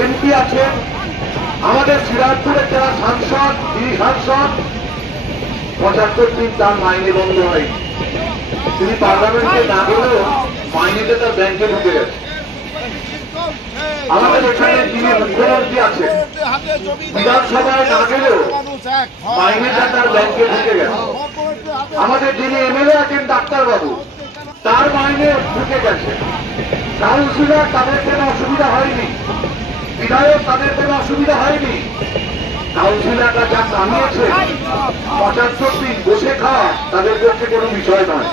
MP আছেন, আমাদের শ্রীরামপুরের যারা সাংসদ, তিনি সাংসদ ৭৫ দিন তার মাইনে বন্ধ হয়। তিনি পার্লামেন্টে না গেলেও মাইনেতে তার ব্যাংকে ঢুকে গেছে। আমাদের এখানে যিনি মুখ্যমন্ত্রী আছেন, বিধানসভায় না গেলেও মাইনেটা তার ব্যাংকে ঢুকে গেছে। আমাদের যিনি এমএলএ আছেন ডাক্তারবাবু, তার মাইনে ঢুকে গেছে। কাউন্সিলর তাদের কোনো অসুবিধা হয়নি, বিধায়ক তাদের কোনো অসুবিধা হয়নি। কাউন্সিলররা যা কামিয়েছে ৭৫ দিন বসে খাওয়া তাদের পক্ষে কোনো বিষয় নয়।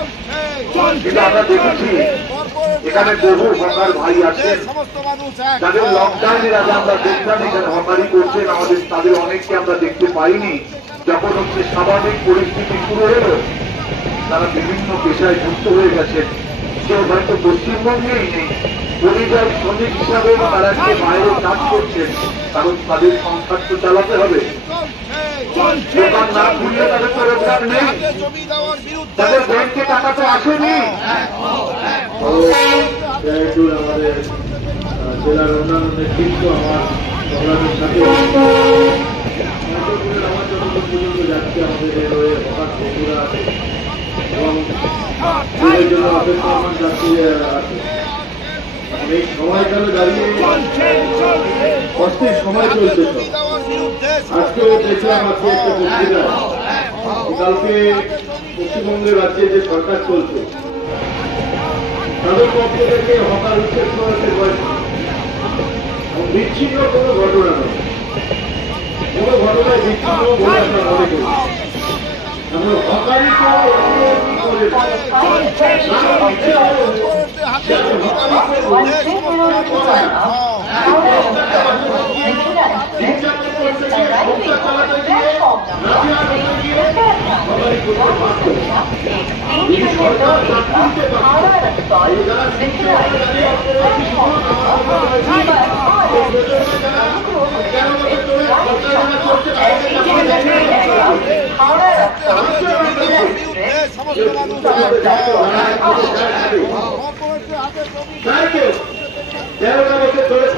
কিন্তু আমরা দেখেছি এখানে বহু হকার ভাই আছেন যাদের লকডাউনের আগে আমরা দেখতাম এখানে হকারি করছেন, আমাদের তাদের অনেককে আমরা দেখতে পাইনি। যখন হচ্ছে স্বাভাবিক পরিস্থিতি শুরু হলো তারা বিভিন্ন পেশায় যুক্ত হয়ে গেছেন। কেউ হয়তো পশ্চিমবঙ্গেই নেই, পরিযায়ী শ্রমিক হিসাবে তারা যে বাইরে কাজ করছেন, কারণ তাদের সংসার তো চালাতে হবে। দোকান না খুললে তাদের তো রোজগার নেই, তাদের ব্যাংকে টাকা তো আসেনি। আমাদের জেলার অন্যান্য নেতৃত্ব আমার সংগ্রামের সাথে আমার যতদূর পর্যন্ত যাচ্ছে আমাদের হকার বন্ধুরা আছে এবং এর জন্য অপেক্ষা আমার যাত্রীরা আছে। এই সময়কালে দাঁড়িয়ে অস্থির সময় চলছে। আজকেও দেখলাম আজকে একটা পত্রিকা, কালকে পশ্চিমবঙ্গের রাজ্যে যে সরকার চলছে তাদের পক্ষ থেকে হকার উচ্ছেদ করেছে বিচ্ছিন্ন কোনো ঘটনা নয়, কোনো ঘটনায় বিচ্ছিন্ন বলে আমরা মনে করি। আমরা হকারি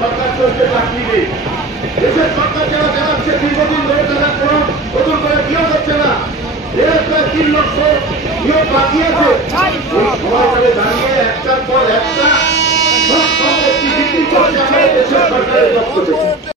সরকার চলছে চাকরি নেই, দেশের সরকার যারা দেখাচ্ছে দীর্ঘদিন ধরে তারা